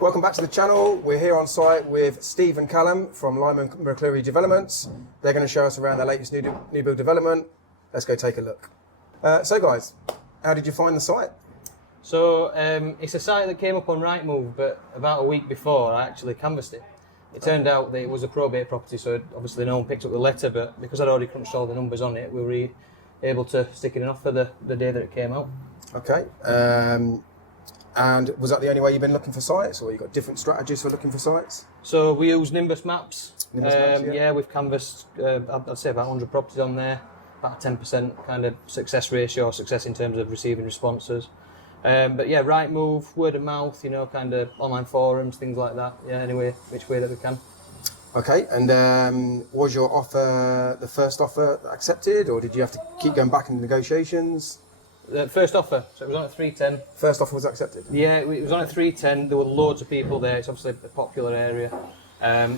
Welcome back to the channel. We're here on site with Steve and Callum from Lyman McCleary Developments. They're going to show us around their latest new build development. Let's go take a look. So guys, how did you find the site? So it's a site that came up on Rightmove, but about a week before I actually canvassed it. It turned out that it was a probate property, so obviously no one picked up the letter, but because I'd already crunched all the numbers on it, we were able to stick it in off for the day that it came out. Okay. And was that the only way you've been looking for sites, or you got different strategies for looking for sites? So we use Nimbus Maps. Maps, yeah, we've canvassed, I'd say about 100 properties on there, about a 10% kind of success ratio, or success in terms of receiving responses. But yeah, Rightmove, word of mouth, you know, kind of online forums, things like that. Yeah, anyway, which way that we can. Okay, and was your offer the first offer accepted, or did you have to keep going back in negotiations? The first offer, so it was on at 310. First offer was accepted? Yeah, it was on at 310. There were loads of people there. It's obviously a popular area.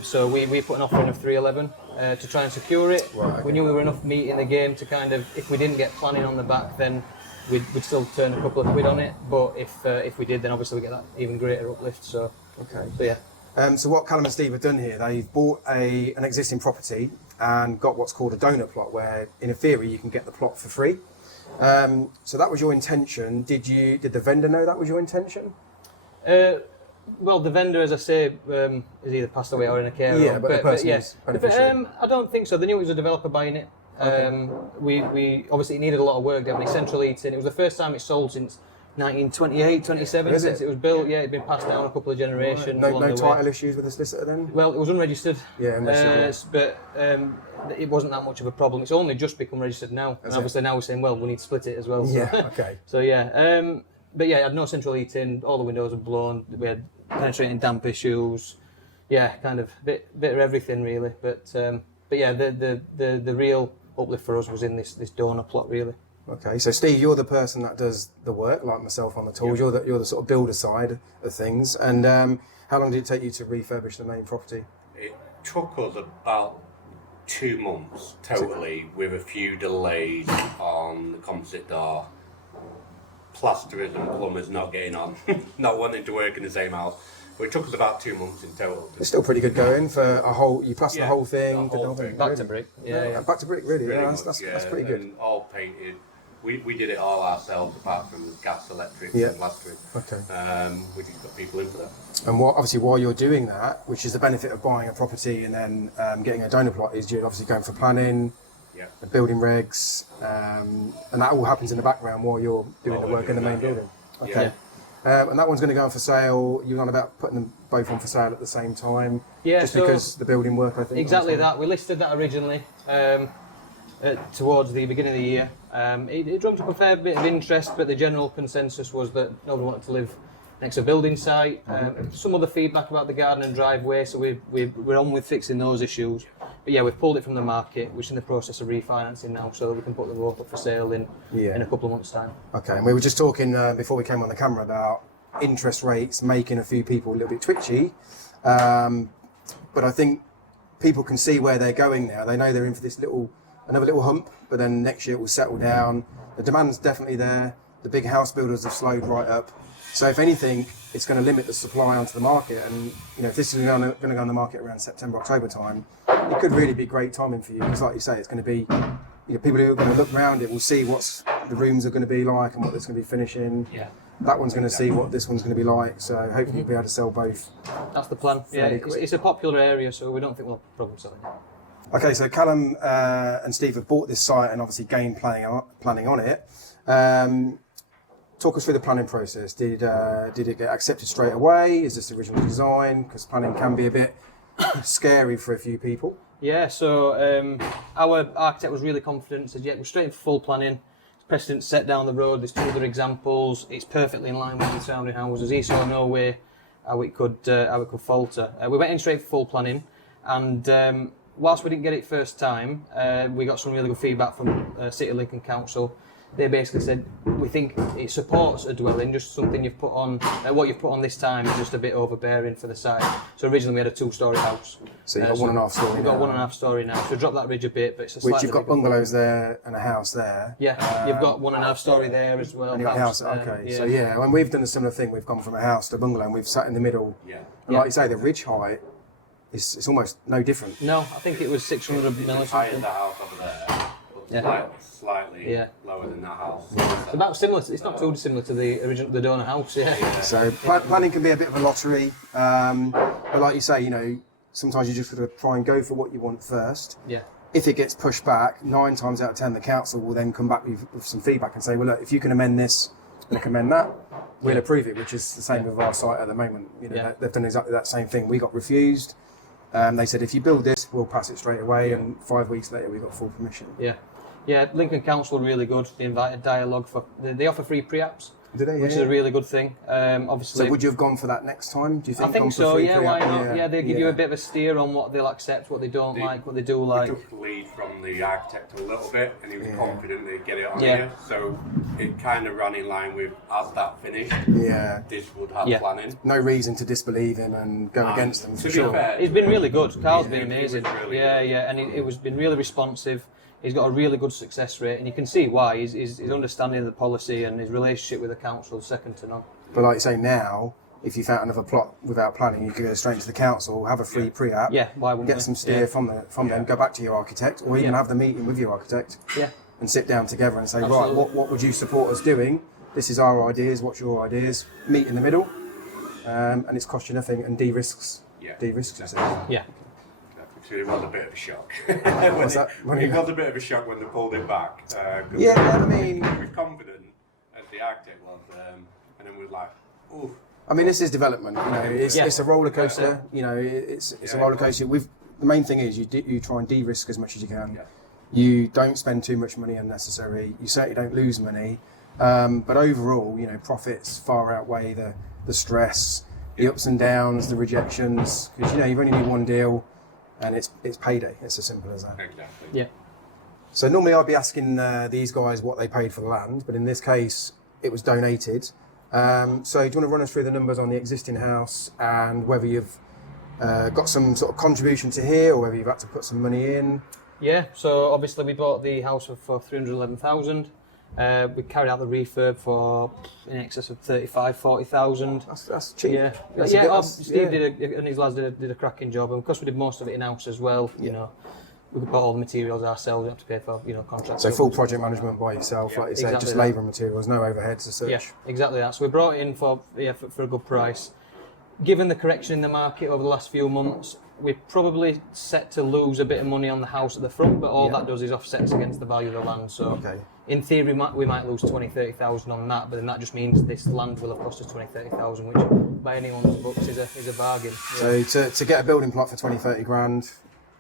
So we put an offer in of 311 to try and secure it. Right, okay. We knew we were enough meat in the game to kind of, if we didn't get planning on the back, then we'd still turn a couple of quid on it. But if we did, then obviously we get that even greater uplift. So, okay. So yeah. So what Callum and Steve have done here, they've bought an existing property and got what's called a donut plot, where in a theory you can get the plot for free. So that was your intention. Did the vendor know that was your intention? Well, the vendor, as I say, is either passed away or in a care home. Yeah, but the person is beneficiary. I don't think so. They knew it was a developer buying it. Okay. We obviously it needed a lot of work. They had central heating. It was the first time it's sold since 1928, 27, since it was built. Yeah, it'd been passed down a couple of generations. Right. No title issues with the solicitor then? Well, it was unregistered. Yeah, unregistered. But it wasn't that much of a problem. It's only just become registered now. And obviously now we're saying, well, we need to split it as well. So. Yeah, okay. So yeah, but yeah, it had no central heating. All the windows were blown. We had penetrating damp issues. Yeah, kind of bit of everything really. But yeah, the real uplift for us was in this donor plot really. Okay, so Steve, you're the person that does the work, like myself on the tools. Yeah. You're the sort of builder side of things. And how long did it take you to refurbish the main property? It took us about 2 months totally, with a few delays on the composite door. Plasterers and plumbers not getting on, not wanting to work in the same house. But it took us about 2 months in total. It's still pretty good going for a whole. You plastered the whole thing. The whole thing. Back to brick. Yeah. Back to brick, really. Pretty Yeah, much, that's pretty good. And all painted. We did it all ourselves, apart from gas, electric, and plastering. Okay. We just got people in for that. And obviously while you're doing that, which is the benefit of buying a property and then getting a donor plot, is you're obviously going for planning, the building regs, and that all happens in the background while you're doing the work in the main building. Okay. Yeah. And that one's going to go on for sale. You're on about putting them both on for sale at the same time. Yeah. Just because the building work, I think. Exactly that. We listed that originally towards the beginning of the year. It drummed up a fair bit of interest, but the general consensus was that nobody wanted to live next to a building site. Some other feedback about the garden and driveway, so we're on with fixing those issues. But yeah, we've pulled it from the market, which is in the process of refinancing now, so that we can put them both up for sale in a couple of months' time. Okay, and we were just talking before we came on the camera about interest rates making a few people a little bit twitchy. But I think people can see where they're going now. They know they're in for another little hump, but then next year it will settle down. The demand's definitely there. The big house builders have slowed right up. So if anything, it's going to limit the supply onto the market. And if this is going to go on the market around September, October time, it could really be great timing for you. Because like you say, it's going to be, people who are going to look around it will see what the rooms are going to be like and what it's going to be finishing. Yeah. That one's going to see what this one's going to be like. So hopefully you'll be able to sell both. That's the plan. Yeah, it's a popular area, so we don't think we'll have a problem selling it. Okay, so Callum and Steve have bought this site and obviously gained planning on it. Talk us through the planning process. Did it get accepted straight away? Is this the original design? Because planning can be a bit scary for a few people. Yeah, so our architect was really confident, said, yeah, we're straight into full planning. Precedent set down the road, there's 2 other examples. It's perfectly in line with the surrounding houses. He saw no way how it could falter. We went in straight for full planning, and whilst we didn't get it first time, we got some really good feedback from City Lincoln Council. they basically said, we think it supports a dwelling, just something you've put on, what you've put on this time is just a bit overbearing for the site. So originally we had a 2-storey house. So you've got 1.5 storey We've now. got 1.5 storey now, so drop that ridge a bit, but it's a slightly Which you've got bigger- bungalows there and a house there. Yeah, you've got 1.5 storey there as well. And you've got a house, okay. Yeah. So yeah, when we've done a similar thing, we've gone from a house to a bungalow and we've sat in the middle. Yeah. And like you say, the ridge height is it's almost no different. No, I think it was 600 mil or Higher something. the house over there, but Yeah. slightly Yeah. lower than that house. It's about similar. It's not too dissimilar to the original, the donor house. Yeah. So planning can be a bit of a lottery, but like you say, you know, sometimes you just got to try and go for what you want first. Yeah. If it gets pushed back, 9 times out of 10, the council will then come back with some feedback and say, well, look, if you can amend this, recommend that, we'll approve it, which is the same with our site at the moment. You know, Yeah. they've done exactly that same thing. We got refused. They said, if you build this, we'll pass it straight away. And 5 weeks later, we got full permission. Yeah. Yeah, Lincoln Council are really good. They invited dialogue for. They offer free pre-apps, Did they? which is a really good thing. Obviously. So would you have gone for that next time? Do you think? I think Gone for so. free Yeah. pre-app? Why not? Yeah, they give you a bit of a steer on what they'll accept, what they don't like, what they do We like. took the lead from the architect a little bit, and he was confident they'd get it on Yeah. here. So it kind of ran in line with, as that finished, Yeah. this would have Yeah. planning. No reason to disbelieve him and go against them To for be sure. fair, He's been really good. Carl's been he was amazing. really Yeah, good. yeah, and it was been really responsive. He's got a really good success rate, and you can see why. His understanding of the policy and his relationship with the council is second to none. But like you say, now, if you found another plot without planning, you could go straight to the council, have a free pre-app, Yeah, why wouldn't get we? some steer Yeah. from them, go back to your architect, or even Yeah. have the meeting with your architect Yeah. and sit down together and say, Absolutely. right, what would you support us doing? This is our ideas, what's your ideas? Meet in the middle, and it's cost you nothing and de-risks yourself. Yeah. So it was a bit of a shock. What's that? It was a bit of a shock when they pulled it back. Yeah, I mean, he was confident, as the architect was, and then we was like, ooh. I mean, this is development. You know, it's Yeah. a roller coaster. You know, it's a roller coaster. The main thing is you try and de-risk as much as you can. Yeah. You don't spend too much money unnecessary. You certainly don't lose money. But overall, you know, profits far outweigh the stress, the ups and downs, the rejections. Because you know, you've only need one deal, and it's payday. It's as simple as that. Exactly. Yeah. So normally I'd be asking these guys what they paid for the land, but in this case, it was donated. So do you want to run us through the numbers on the existing house and whether you've got some sort of contribution to here or whether you've had to put some money in? Yeah, so obviously we bought the house for 311,000. We carried out the refurb for in excess of 40,000. That's cheap. Yeah, That's yeah. a bit- Steve yeah. and his lads did a cracking job, and because we did most of it in house as well, you know, we could buy all the materials ourselves. We have to pay for contracts. So full project management by yourself, like you say, exactly just that. labour and materials, no overheads as such. Yeah, exactly that. So we brought it in for a good price. Given the correction in the market over the last few months, we're probably set to lose a bit of money on the house at the front, but all that does is offsets against the value of the land. So in theory, we might lose 20,000-30,000 on that, but then that just means this land will have cost us 20,000-30,000, which by anyone's books is a bargain. So to get a building plot for 20-30 grand,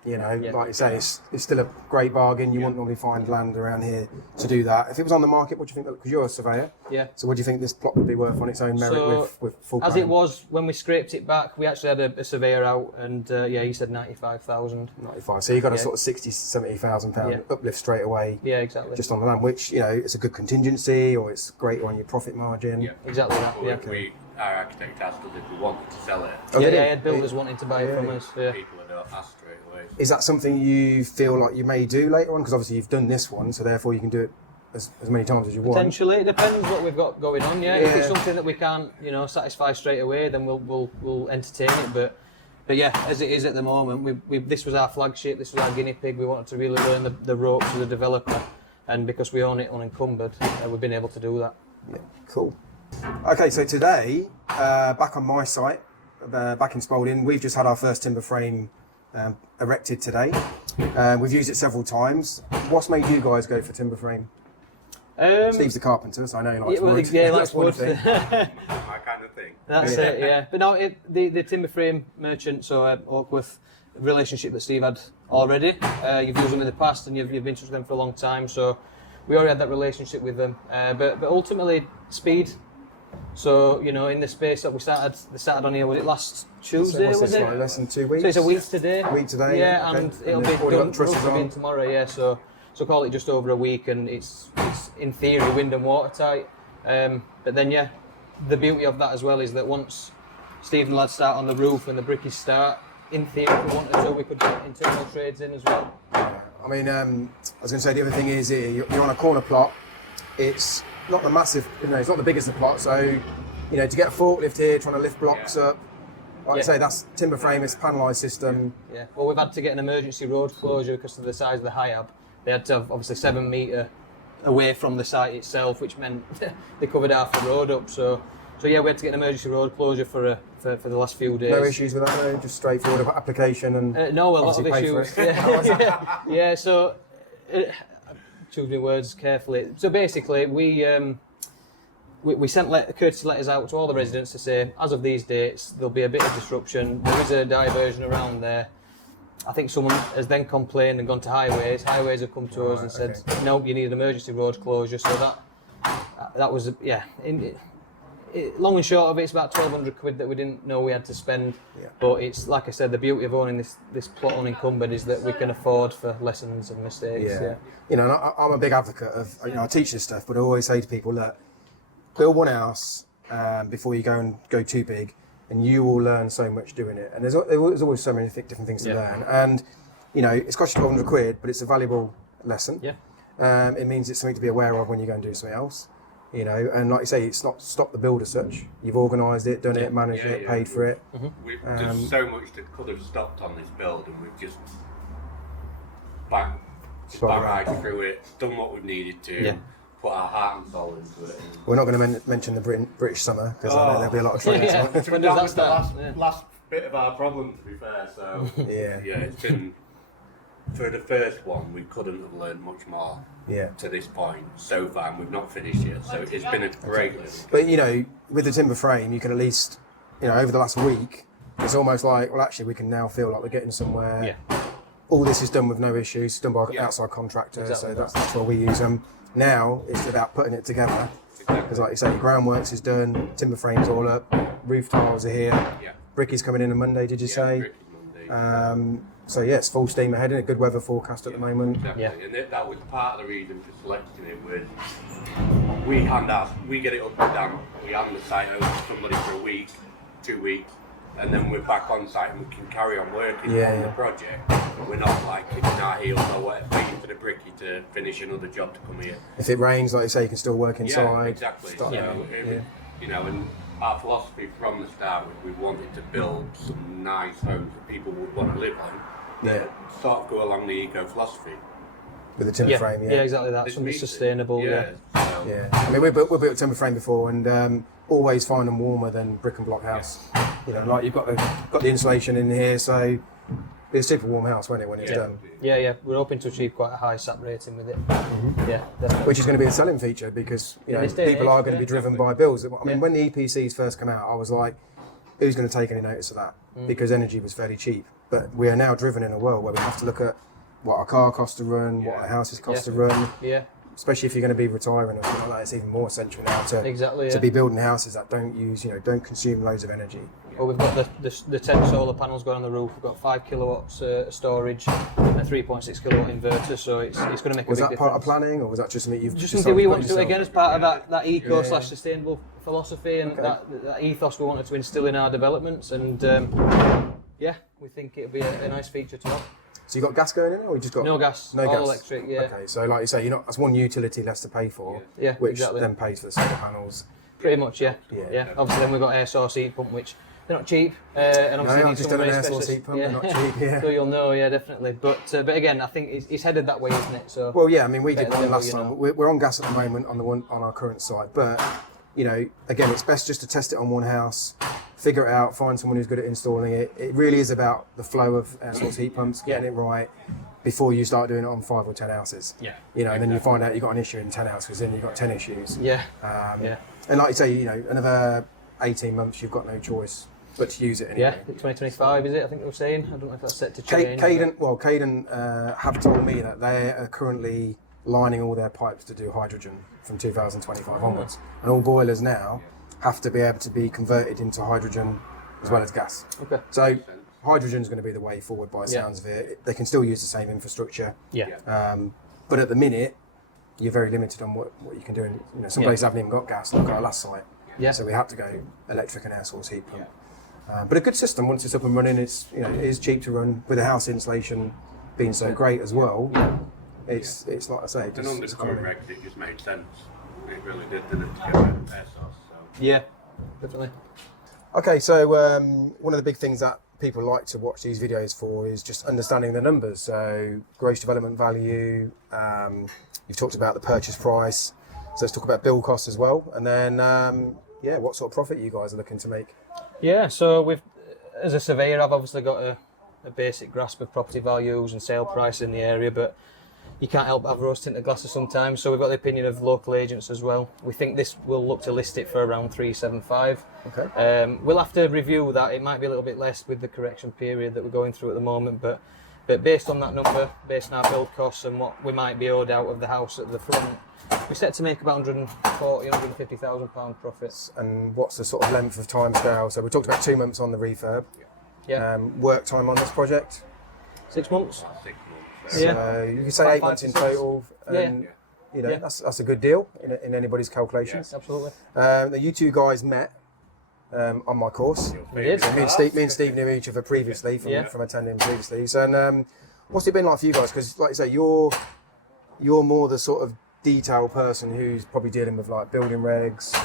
you know, like you say, it's still a great bargain. You wouldn't normally find land around here to do that. If it was on the market, what do you think? Because you're a surveyor. Yeah. So what do you think this plot would be worth on its own merit So, with full as planning? it was when we scraped it back, we actually had a surveyor out, and he said 95,000. 95. So you got a sort of 60,000-70,000 pound uplift straight away. Yeah, exactly. Just on the land, which you know, it's a good contingency or it's great on your profit margin. Yeah. Exactly that. Yeah. Our architect asked us if we wanted to sell it. Oh, Yeah, did I he? had builders wanting to buy it from us. Yeah. People had asked straight away. Is that something you feel like you may do later on? Because obviously you've done this one, so therefore you can do it as many times as you want. Potentially, it depends what we've got going on. Yeah, if it's Yeah. something that we can't, satisfy straight away, then we'll entertain it. But yeah, as it is at the moment, this was our flagship. This was our guinea pig. We wanted to really learn the ropes of the developer, and because we own it unencumbered, we've been able to do that. Yeah, cool. Okay, so today, back on my site, back in Spalding, we've just had our first timber frame erected today. We've used it several times. What's made you guys go for timber frame? Steve's the carpenter, so I know he likes wood. Yeah, he likes That's one wood. thing. My kind of thing. That's it, yeah. But no, the timber frame merchant, so Oakworth, relationship that Steve had already. You've used them in the past, and you've been trusted with them for a long time. So we already had that relationship with them. But ultimately, speed. So in the space that we started on here, was it last Tuesday? What's Was this, it? like, less than 2 weeks? So it's a week today. Week today, Yeah, okay. and it'll be already got done the trusses roughly on. tomorrow. Yeah, so So call it just over a week, and it's in theory wind and watertight. But then the beauty of that as well is that once Stephen lads start on the roof and the brickies start, in theory, if we wanted to, we could get internal trades in as well. I mean, I was going to say the other thing is here, you're on a corner plot. It's not the massive, it's not the biggest of the plot. So, to get a forklift here, trying to lift blocks up, like I say, that's timber frame, it's a panelised system. Yeah. Well, we've had to get an emergency road closure because of the size of the HIAB. They had to have obviously 7 metre away from the site itself, which meant they covered half the road up. So we had to get an emergency road closure for the last few days. No issues with that, no? Just straightforward application and no, a lot of issues. Yeah. So choose my words carefully. So basically, we sent courtesy letters out to all the residents to say, as of these dates, there'll be a bit of disruption. There is a diversion around there. I think someone has then complained and gone to highways. Highways have come to us and said, nope, you need an emergency road closure. So that was long and short of it, it's about 1,200 quid that we didn't know we had to spend. Yeah. But it's like I said, the beauty of owning this plot unencumbered is that we can afford for lessons and mistakes. Yeah. And I'm a big advocate of, I teach this stuff, but I always say to people, look, build one house before you go too big, and you will learn so much doing it. And there's always so many different things to learn. And it's cost you 1,200 quid, but it's a valuable lesson. Yeah. It means it's something to be aware of when you go and do something else. And like you say, it's not stopped the build as such. You've organised it, done it, managed it, paid for it. Mm-hmm. There's so much that could have stopped on this build, and we've just barraged through it, done what we've needed to, put our heart and soul into it. We're not going to mention the British summer, because I know there'll be a lot of trains. When does that start? Last bit of our problem, to be fair. So it's been, for the first one, we couldn't have learned much more to this point so far, and we've not finished yet. So it's been a great learning. But with the timber frame, you can at least, over the last week, it's almost like, well, actually, we can now feel like we're getting somewhere. Yeah. All this is done with no issues, done by outside contractors, so that's why we use them. Now it's about putting it together. Because like you say, groundworks is done, timber frame's all up, roof tiles are here, bricky's coming in on Monday, did you say? Monday. So it's full steam ahead, and a good weather forecast at the moment. Exactly. And that was part of the reason for selecting it. Was we get it up and down, we hand the site over to somebody for a week, 2 weeks, and then we're back on site and we can carry on working on the project. We're not like kicking our heels or whatever, waiting for the bricky to finish another job to come here. If it rains, like you say, you can still work inside. Yeah, exactly. And our philosophy from the start was we wanted to build some nice homes that people would want to live in. That sort of go along the eco philosophy. With the timber frame, Yeah, exactly that. Something sustainable. I mean, we built a timber frame before, and always find them warmer than brick and block house. Like you've got the insulation in here, so it's a super warm house, won't it, when it's done? Yeah. We're hoping to achieve quite a high SAP rating with it. Mm-hmm. Yeah, definitely. Which is going to be a selling feature because people are going to be driven by bills. I mean, when the EPCs first come out, I was like, who's going to take any notice of that? Because energy was fairly cheap. But we are now driven in a world where we have to look at what our car costs to run, what our houses cost to run. Yeah. Especially if you're going to be retiring or something like that, it's even more essential now to be building houses that don't use, don't consume loads of energy. Well, we've got the 10 solar panels going on the roof. We've got 5 kilowatts storage, and a 3.6 kilowatt inverter. So it's going to make a big difference. Was that part of planning, or was that just something you've just something we want to do again as part of that eco/sustainable philosophy and that ethos we wanted to instill in our developments? And we think it'll be a nice feature to have. So you got gas going in, or you just got no gas, all electric? Yeah. Okay, so like you say, that's one utility less to pay for, which then pays for the solar panels. Pretty much, yeah. Obviously, then we've got air source heat pump, which they're not cheap, and obviously I've just done an air source heat pump. They're not cheap. Yeah. So you'll know, definitely. But again, I think it's headed that way, isn't it? So. Well, I mean, we did one last time. We're on gas at the moment on our current site, but again, it's best just to test it on one house, figure it out, find someone who's good at installing it. It really is about the flow of air source heat pumps, getting it right before you start doing it on 5 or 10 houses. Yeah. And then you find out you've got an issue in 10 houses, then you've got 10 issues. Yeah. And like you say, another 18 months, you've got no choice but to use it anyway. Yeah, 2025 is it? I think they were saying. I don't know if that's set to change. Cadent have told me that they are currently lining all their pipes to do hydrogen from 2025 onwards. And all boilers now have to be able to be converted into hydrogen as well as gas. Okay. So hydrogen is going to be the way forward by the sounds of it. They can still use the same infrastructure. Yeah. But at the minute, you're very limited on what you can do. And, you know, some places haven't even got gas, like our last site. Yeah. So we had to go electric and air source heat pump. But a good system, once it's up and running, it's, you know, it is cheap to run with the house insulation being so great as well. It's like I say, And under it's current regs, it just made sense. It really did, didn't it, to get rid of air source. So. Yeah, definitely. Okay, so one of the big things that people like to watch these videos for is just understanding the numbers. So gross development value, you've talked about the purchase price, so let's talk about build costs as well, and then what sort of profit you guys are looking to make. Yeah, so as a surveyor, I've obviously got a basic grasp of property values and sale prices in the area, but you can't help but have rose tinted glasses sometimes, so we've got the opinion of local agents as well. We think this will look to list it for around 375. Okay. We'll have to review that. It might be a little bit less with the correction period that we're going through at the moment, but based on that number, based on our build costs and what we might be owed out of the house at the front, we're set to make about 140,000, 150,000 pound profits. And what's the sort of length of time scale? So we talked about 2 months on the refurb. Yeah. Work time on this project? 6 months. About 6 months. So Yeah. you can say About 8 months in 5 to 6. total, and you know Yeah. that's a good deal in anybody's calculations. Absolutely. You two guys met on my course. We did. Me and Steve knew each other previously from attending previously. So, and what's it been like for you guys? Because, like you say, you're more the sort of detail person who's probably dealing with like building regs,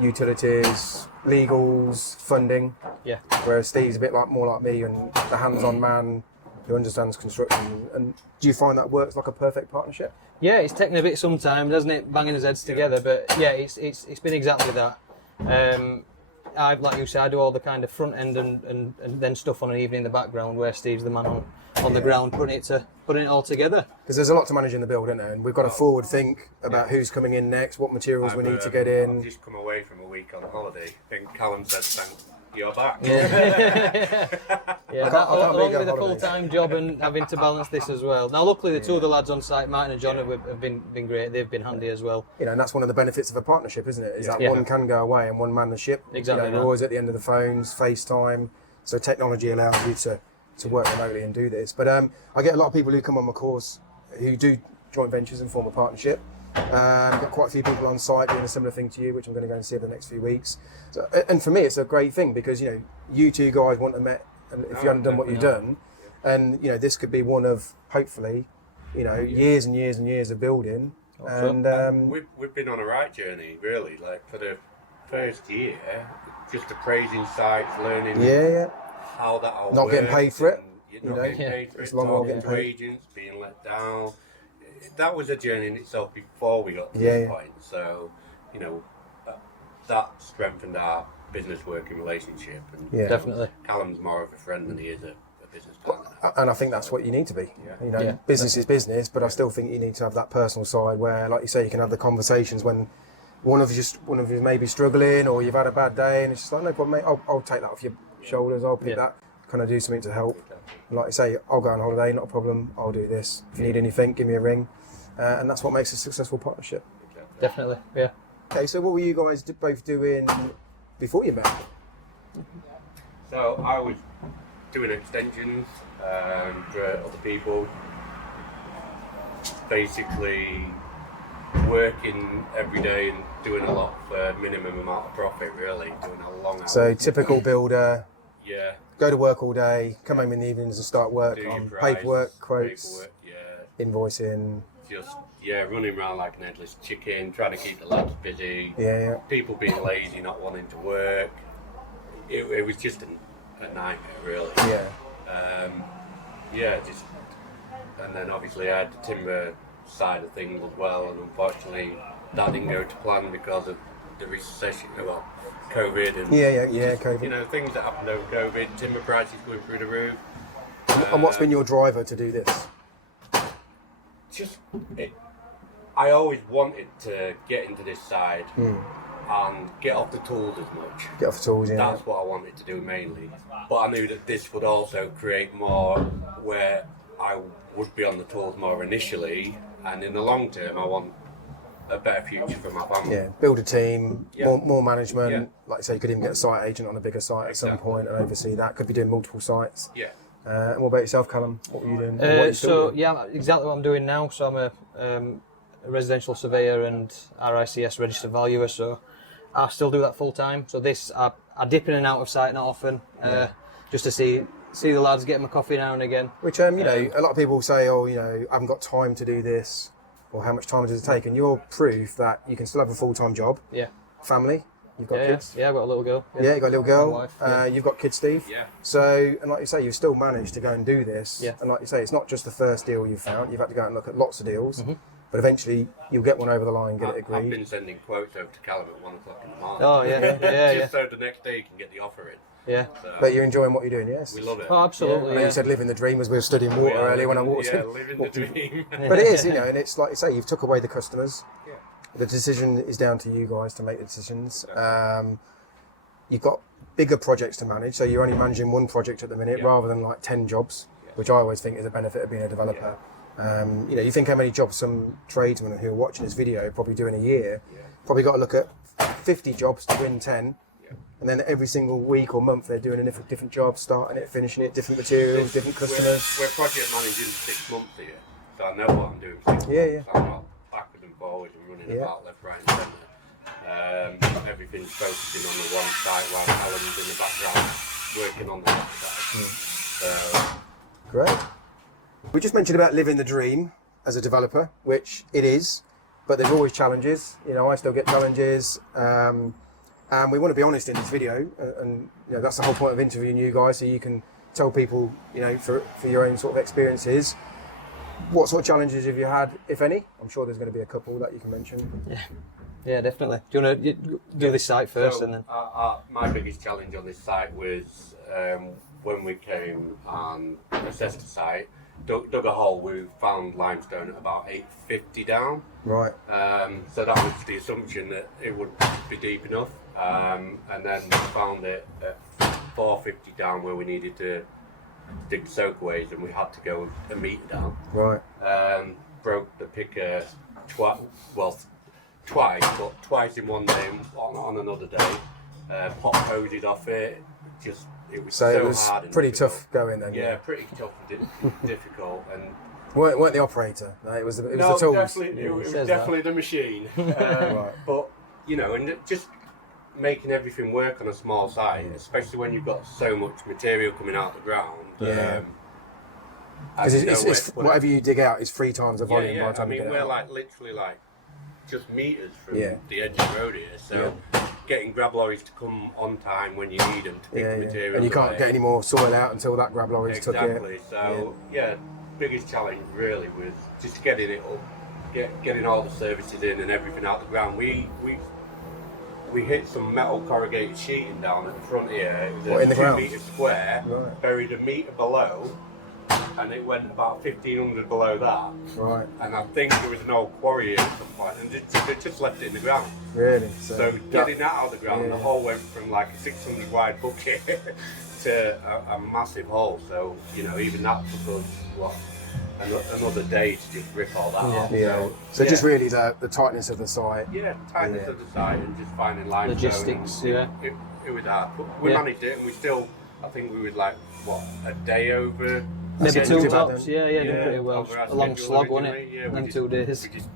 utilities, legals, funding. Yeah. Whereas Steve's a bit more like me and the hands-on man who understands construction. And do you find that works like a perfect partnership? Yeah, it's taken a bit sometimes, hasn't it, banging his heads together, but yeah, it's been exactly that. Like you said, I do all the kind of front end and then stuff on an evening in the background where Steve's the man on the ground putting it all together. Because there's a lot to manage in the build, isn't there? And we've got to forward think about who's coming in next, what materials we need to get in. I've just come away from a week on holiday. I think Callum said, "Thank you're back." Yeah, along with a full-time job and having to balance this as well. Now, luckily, the two of the lads on site, Martin and John, have been great. They've been handy as well. You know, and that's one of the benefits of a partnership, isn't it? Is that Yeah. one can go away and one man the ship. Exactly You know, that. we're always at the end of the phones, FaceTime. So technology allows you to work remotely and do this. But I get a lot of people who come on my course who do joint ventures and form a partnership. Got quite a few people on site doing a similar thing to you, which I'm going to go and see over the next few weeks. So, and for me, it's a great thing because, you know, you two guys want to met, and if you hadn't done what you've done, and, you know, this could be one of, hopefully, you know, years and years and years of building. And we've been on a right journey, really. Like for the first year, just appraising sites, learning how that all not works, getting paid for it. and Not getting paid for It's it, long while talking getting to paid. agents, being let down. That was a journey in itself before we got to this point. So, you know, that strengthened our business working relationship. And Definitely. Callum's more of a friend than he is a business partner. And I think that's what you need to be. Yeah. You know, business is business, but I still think you need to have that personal side where, like you say, you can have the conversations when one of you may be struggling or you've had a bad day, and it's just like, no problem, mate. I'll take that off your shoulders. I'll pick that. Kind of do something to help. And like you say, I'll go on holiday, not a problem. I'll do this. If you need anything, give me a ring. And that's what makes a successful partnership. Definitely, yeah. Okay, so what were you guys both doing before you met? So I was doing extensions for other people, basically working every day and doing a lot for minimum amount of profit, really, doing a long hours. So typical builder, Yeah. go to work all day, come home in the evenings and start work Do your on price, paperwork, quotes, paperwork, yeah. invoicing. Just, running around like an headless chicken, trying to keep the lads busy. Yeah. People being lazy, not wanting to work. It was just a nightmare, really. Yeah. Just, and then obviously I had the timber side of things as well, and unfortunately that didn't go to plan because of the recession, well, COVID and COVID. you know, things that happened over COVID, timber prices going through the roof. And what's been your driver to do this? I always wanted to get into this side and get off the tools as much. Get off the tools, yeah. That's what I wanted to do mainly. But I knew that this would also create more where I would be on the tools more initially, and in the long term I want a better future for my family. Yeah, build a team, more management. Yeah. Like I say, you could even get a site agent on a bigger site at some point and oversee that. Could be doing multiple sites. Yeah. And what about yourself, Callum? What were you doing? Or what are you still So doing? yeah, exactly what I'm doing now. So I'm a residential surveyor and RICS registered valuer. So I still do that full time. So this I dip in and out of site not often, just to see the lads, get them a coffee now and again. Which you know, a lot of people say, oh, you know, I haven't got time to do this, or how much time does it take? And you're proof that you can still have a full-time job. Yeah. Family. You've got kids. Yeah, I've got a little girl. Yeah, you've got a little girl. My wife, yeah. You've got kids, Steve. Yeah. So, and like you say, you've still managed to go and do this. Yeah. And like you say, it's not just the first deal you've found. You've had to go and look at lots of deals. But eventually, you'll get one over the line, get it I've agreed. been sending quotes over to Callum at 1 o'clock in the morning. Oh yeah, Just so the next day you can get the offer in. yeah. So But you're enjoying what you're doing, yes? we love it. Oh, absolutely. I know Yeah. you said living the dream as we were studying water earlier when I walked Yeah, in. living the dream. But it is, you know, and it's like you say, you've took away the customers. Yeah. The decision is down to you guys to make the decisions. You've got bigger projects to manage, so you're only managing one project at the minute Yeah. rather than like 10 jobs, which I always think is a benefit of being a developer. You know, you think how many jobs some tradesmen who are watching this video probably do in a year. Probably got to look at 50 jobs to win 10. And then every single week or month they're doing a different job, starting it, finishing it, different materials, different customers. We're project managing 6 months here, so I know what I'm doing. 6 Yeah, months. I'm not backwards and forwards and running about left, right, and centre. Everything's focusing on the one site while Callum's in the background working on the other side. So, Great. We just mentioned about living the dream as a developer, which it is, but there's always challenges. You know, I still get challenges, and we want to be honest in this video, and you know, that's the whole point of interviewing you guys, so you can tell people, you know, for your own sort of experiences, what sort of challenges have you had, if any? I'm sure there's going to be a couple that you can mention. Yeah, definitely. Do you want to do this site first, so and then? my biggest challenge on this site was when we came and assessed the site, dug a hole, we found limestone at about 850 down. Right. So that was the assumption that it would be deep enough. And then we found it at 450 down where we needed to dig soakaways, and we had to go a metre down. Right. Broke the picker twice, but twice in one day on another day. Pop hoses off it. Just it was So so it was hard and pretty difficult. tough going then. Yeah, pretty tough and difficult. And Weren't the operator? No, it was the no, tools. definitely, it was says definitely the machine. Right. But you know, and just making everything work on a small site, especially when you've got so much material coming out of the ground. Yeah. As Because you know, it's whatever you dig out is 3 times the volume by the I time you mean, get it we're out. like literally like just meters from Yeah. the edge of the road here. So getting grab lorries to come on time when you need them to pick the material. And you can't away. get any more soil out until that grab lorry's took it. Exactly. So yeah, biggest challenge really was just getting it up, getting all the services in and everything out the ground. We hit some metal corrugated sheeting down at the front here. It was What, in the 2 ground? metre square, Right. buried a metre below, and it went about 1500 below that. Right. And I think there was an old quarry here at some point, and they just left it in the ground. Really? So getting that out of the ground, the hole went from like a 600 wide bucket to a massive hole. So, you know, even that took us, another day to just rip all that off. Yeah. So just really the tightness of the site. Yeah, tightness of the site and just finding limestone. Logistics, yeah. It was hard, but we managed it, and we still, I think we were like, what, a day over? Maybe That's 2 not too bad tops. then. Yeah, did pretty well. over our A long schedule slog, wasn't it? originally. Yeah, In we 2 days. We just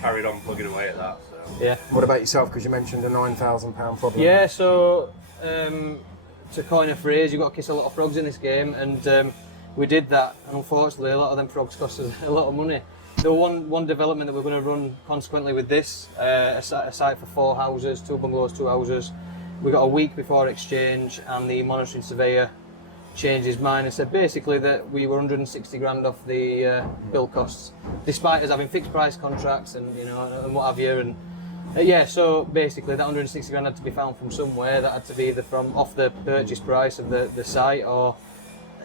carried on plugging away at that. So. Yeah. What about yourself? Because you mentioned a £9,000 problem. Yeah, so to coin a phrase, you've got to kiss a lot of frogs in this game, and we did that, and unfortunately a lot of them frogs cost us a lot of money. There was one development that we're going to run consequently with this, a site for 4 houses, 2 bungalows, 2 houses. We got a week before exchange, and the monitoring surveyor changed his mind and said basically that we were 160 grand off the build costs, despite us having fixed price contracts and and what have you. And so basically that 160 grand had to be found from somewhere. That had to be either from off the purchase price of the site or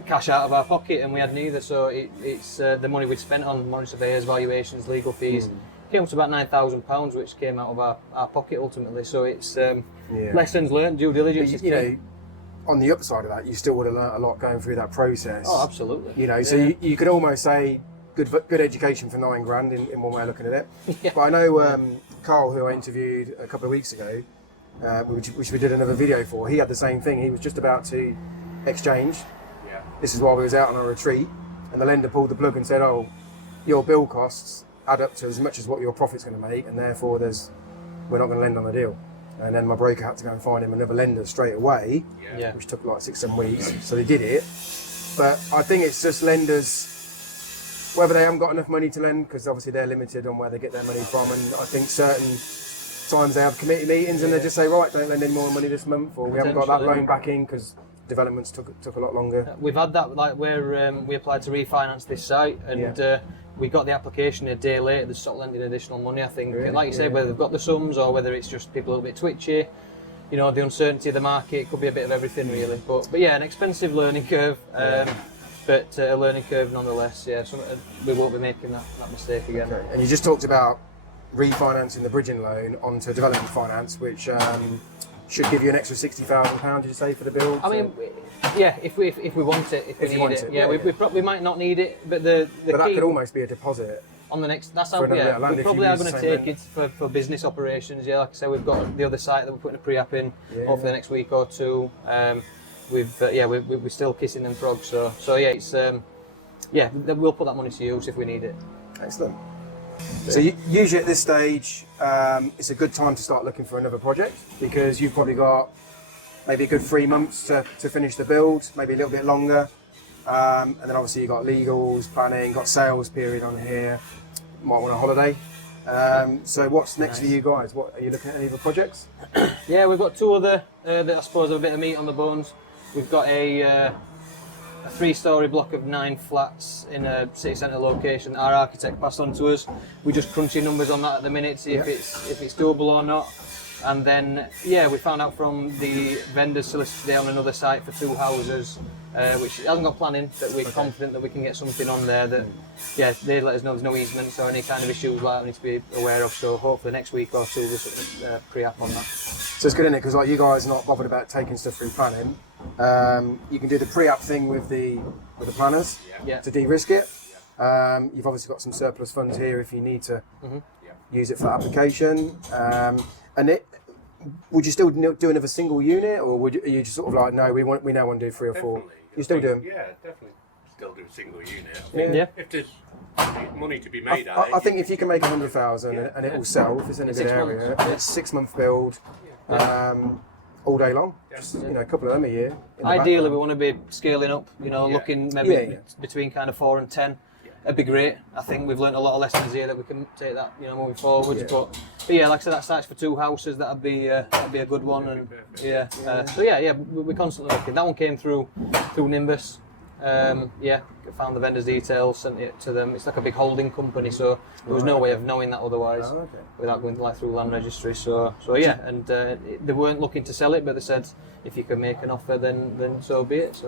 cash out of our pocket, and we had neither. So it's the money we'd spent on monitoring surveyors, valuations, legal fees. Came up to about £9,000, which came out of our pocket ultimately. So it's lessons learned, due diligence. But, you know, on the upside of that, you still would have learnt a lot going through that process. Oh, absolutely. You know, so you could almost say good education for 9 grand in one way of looking at it. Yeah. But I know Carl, who I interviewed a couple of weeks ago, which we did another video for, he had the same thing. He was just about to exchange, this is why we was out on a retreat, and the lender pulled the plug and said, oh, your bill costs add up to as much as what your profit's going to make, and therefore we're not going to lend on the deal. And then my broker had to go and find him another lender straight away, which took like 6-7 weeks. So they did it. But I think it's just lenders, whether they haven't got enough money to lend, because obviously they're limited on where they get their money from. And I think certain times they have committee meetings and they just say, right, don't lend any more money this month, or we haven't got that loan back in because developments took a lot longer. We've had that, like where we applied to refinance this site, and we got the application a day later. They stopped lending additional money. I think, like you say, whether they've got the sums or whether it's just people a little bit twitchy. You know, the uncertainty of the market could be a bit of everything, really. But yeah, an expensive learning curve, but a learning curve nonetheless. Yeah, so we won't be making that mistake again. Okay. And you just talked about refinancing the bridging loan onto development finance, which should give you an extra £60,000. Did you say for the build? I mean, yeah, if we want it, if we need it, we probably might not need it, but the but that key could almost be a deposit. On the next, that's how we probably are going to take it for business operations. Yeah, like I said, we've got the other site that we're putting a pre-app in hopefully the next week or two. We're still kissing them frogs. So yeah, it's we'll put that money to use if we need it. Excellent. So usually at this stage, it's a good time to start looking for another project, because you've probably got maybe a good 3 months to finish the build, maybe a little bit longer. And then obviously you've got legals, planning, got sales period on here, might want a holiday. So what's next for you guys? What are you looking at, any other projects? Yeah, we've got two other that I suppose have a bit of meat on the bones. We've got a 3-storey block of 9 flats in a city centre location that our architect passed on to us. We're just crunching numbers on that at the minute, see if it's doable or not. And then we found out from the vendor's solicitor today on another site for 2 houses, which hasn't got planning, but we're confident that we can get something on there that, they let us know there's no easements or any kind of issues like that we need to be aware of. So hopefully next week or two we'll sort of pre-app on that. So it's good, isn't it? Because like you guys are not bothered about taking stuff through planning. You can do the pre-app thing with the planners to de-risk it. You've obviously got some surplus funds here if you need to use it for application. And would you still do another single unit, or are you just sort of like, no, we now want to do 3 or 4? You still do them? Yeah, definitely. Still do a single unit. If there's money to be made out of it. I think if you can make 100,000 and it will sell, if it's in a good area, it's 6-month build, all day long. Just, a couple of them a year. Ideally, we want to be scaling up. Looking maybe between kind of 4 and 10. It'd be great. I think we've learned a lot of lessons here that we can take that, moving forwards. But like I said, that site's for 2 houses. That'd be a good one. And we're constantly looking. That one came through Nimbus. Found the vendor's details, sent it to them. It's like a big holding company, so there was no way of knowing that otherwise without going through land registry. They weren't looking to sell it, but they said if you can make an offer, then so be it.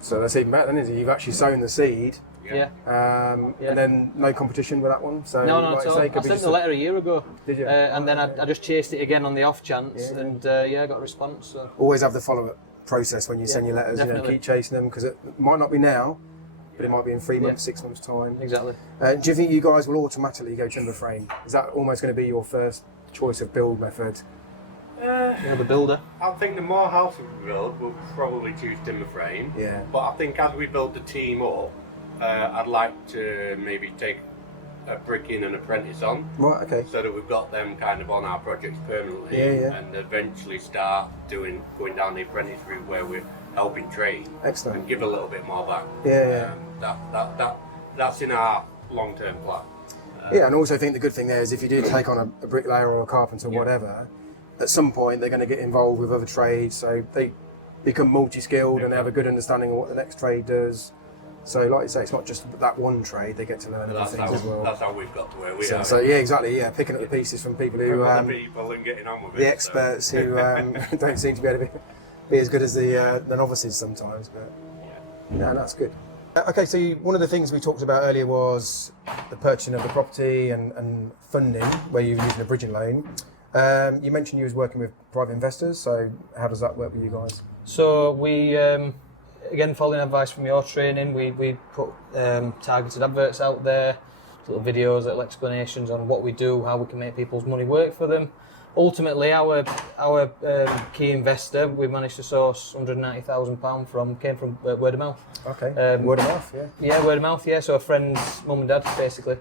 So that's even better, then, isn't it? You've actually sown the seed. And then no competition with that one. So no, not at all. I sent the letter a year ago. Did you? And then I just chased it again on the off chance, and I got a response. So. Always have the follow-up process when you send your letters. Keep chasing them, because it might not be now, but it might be in 3 months, 6 months time. Exactly. Do you think you guys will automatically go timber frame? Is that almost going to be your first choice of build method? The builder. I think the more houses we build, we'll probably choose timber frame. Yeah. But I think as we build the team up, I'd like to maybe take a brick in and apprentice on. Right, okay. So that we've got them kind of on our projects permanently, and eventually start going down the apprentice route where we're helping train. Excellent. And give a little bit more back. That's in our long-term plan. And also I think the good thing there is if you do take on a bricklayer or a carpenter or whatever, at some point they're going to get involved with other trades, so they become multi-skilled and they have a good understanding of what the next trade does. So like you say, it's not just that one trade, they get to learn other things as well. That's how we've got to where we are. So exactly, picking up the pieces from people who... people and getting on with it. The experts who don't seem to be able to be as good as the novices sometimes, but that's good. Okay, so one of the things we talked about earlier was the purchasing of the property and funding, where you're using a bridging loan. You mentioned you was working with private investors, so how does that work with you guys? So we... Again, following advice from your training, we put targeted adverts out there, little videos, little explanations on what we do, how we can make people's money work for them. ultimately, our key investor, we managed to source £190,000 came from word of mouth. Okay. Word of mouth, yeah. Yeah, word of mouth. Yeah, so a friend's mum and dad, basically.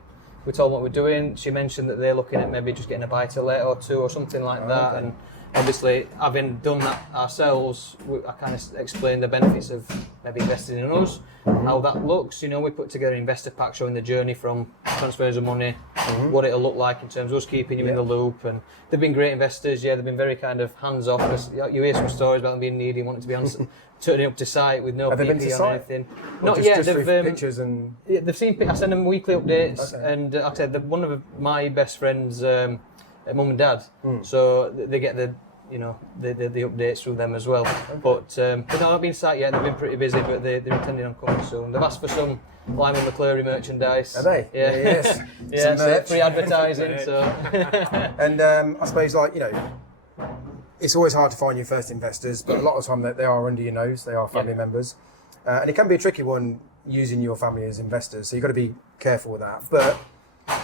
We told them what we're doing. She mentioned that they're looking at maybe just getting a buy-to-let or two or something like that. Okay. And obviously, having done that ourselves, I kind of explained the benefits of maybe investing in us, how that looks. You know, we put together an investor pack showing the journey from transfers of money, what it'll look like in terms of us keeping you in the loop. And they've been great investors. Yeah, they've been very kind of hands-off. You hear some stories about them being needy, wanting to be turning up to site with no Have they been to PP on site? anything. Or Not just, yet. just They've through pictures and... Yeah, they've seen. I send them weekly updates, Okay. and like I said, one of my best friends' mum and dad, so they get the updates from them as well. Okay. But no, I've been site yet. They've been pretty busy, but they're intending on coming soon. They've asked for some Lyman McClurry merchandise. Are they? Yeah. Yes. Yeah, so merch. free advertising. So. And I suppose, like, you know, it's always hard to find your first investors, but a lot of the time they are under your nose. They are family members, and it can be a tricky one using your family as investors. So you've got to be careful with that. But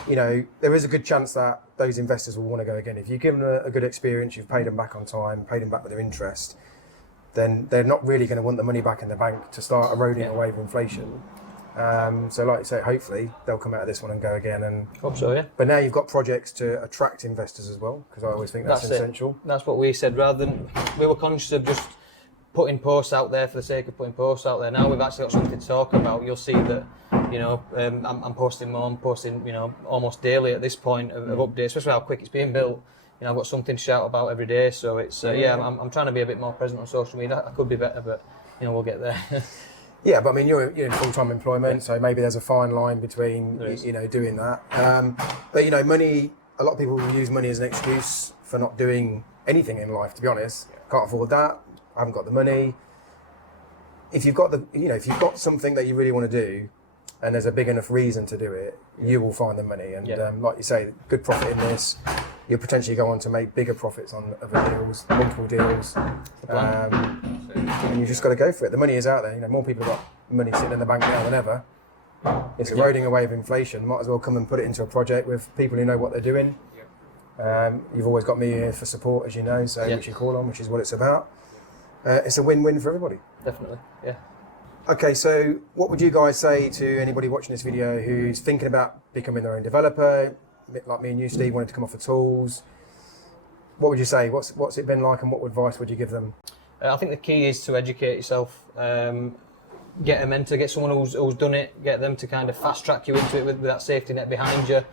you know, there is a good chance that those investors will want to go again. If you give them a good experience, you've paid them back on time, paid them back with their interest, then they're not really going to want the money back in the bank to start eroding away with inflation. So like I say, hopefully they'll come out of this one and go again. And Hope so, yeah. But now you've got projects to attract investors as well, because I always think that's essential. That's what we said. Rather than we were conscious of just putting posts out there for the sake of putting posts out there. Now we've actually got something to talk about. You'll see that, you know, I'm posting more. I'm posting, you know, almost daily at this point of updates, especially how quick it's being built. You know, I've got something to shout about every day. So it's I'm trying to be a bit more present on social media. I could be better, but you know, we'll get there. Yeah, but I mean, you're in full-time employment, so maybe there's a fine line between, you know, doing that. But, you know, money, a lot of people will use money as an excuse for not doing anything in life, to be honest. Can't afford that, I haven't got the money. If you've got if you've got something that you really want to do, and there's a big enough reason to do it, you will find the money. And like you say, good profit in this. You'll potentially go on to make bigger profits on other deals, multiple deals. And you just got to go for it. The money is out there. You know, more people have got money sitting in the bank now than ever. It's eroding away with inflation. Might as well come and put it into a project with people who know what they're doing. You've always got me here for support, as you know, so which you call on, which is what it's about. It's a win-win for everybody. Definitely, yeah. Okay, so what would you guys say to anybody watching this video who's thinking about becoming their own developer, like me and you, Steve, wanted to come off the tools? What would you say? What's it been like, and what advice would you give them? I think the key is to educate yourself. Get a mentor, get someone who's done it, get them to kind of fast track you into it with that safety net behind you.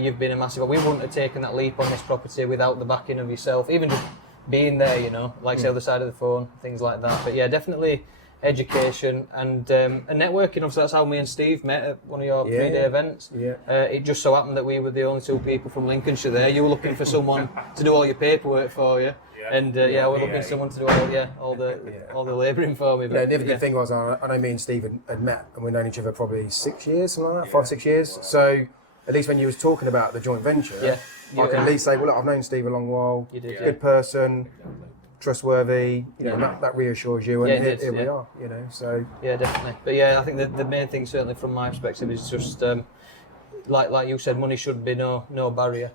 You've been a massive... We wouldn't have taken that leap on this property without the backing of yourself, even just being there, you know, like say, the other side of the phone, things like that. But yeah, definitely education and networking. Obviously, that's how me and Steve met at one of your 3-day events. It just so happened that we were the only 2 people from Lincolnshire there. You were looking for someone to do all your paperwork for you. And we're looking for someone to do all the labouring for me. But, the other good thing was, I know me and Steve had met, and we've known each other probably 6 years, something like that, 5-6 years. So at least when you was talking about the joint venture, I can at least say, well, look, I've known Steve a long while. You did, good person, trustworthy. You know, that reassures you. And here we are. You know, so yeah, definitely. But yeah, I think the main thing, certainly from my perspective, is just like you said, money should be no barrier.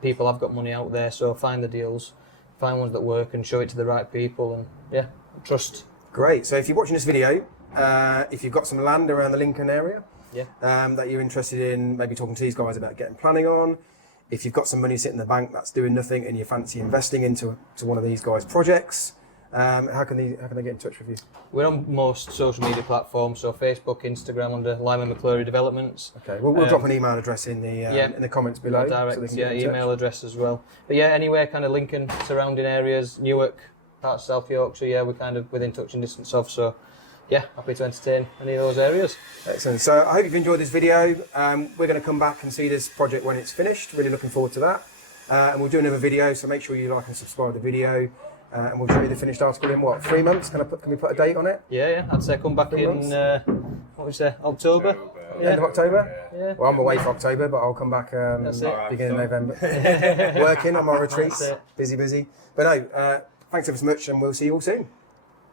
People have got money out there, so find the deals. Find ones that work and show it to the right people, and trust. Great. So if you're watching this video, if you've got some land around the Lincoln area that you're interested in, maybe talking to these guys about getting planning on. If you've got some money sitting in the bank that's doing nothing and you fancy investing into one of these guys' projects, how can they get in touch with you? We're on most social media platforms, so Facebook, Instagram under Lyman McClurry Developments. Okay, we'll drop an email address in the comments below. Direct, email address as well. But yeah, anywhere kind of Lincoln surrounding areas, Newark, parts of South Yorkshire, we're kind of within touch and distance of. So yeah, happy to entertain any of those areas. Excellent. So I hope you've enjoyed this video. We're going to come back and see this project when it's finished. Really looking forward to that. And we'll do another video, so make sure you like and subscribe to the video. And we'll show you the finished article in 3 months? Can we put a date on it? Yeah. I'd say come back in October. End of October? Yeah. Well, I'm away for October, but I'll come back beginning of November. Working on my retreats. Busy. But no, thanks ever so much, and we'll see you all soon.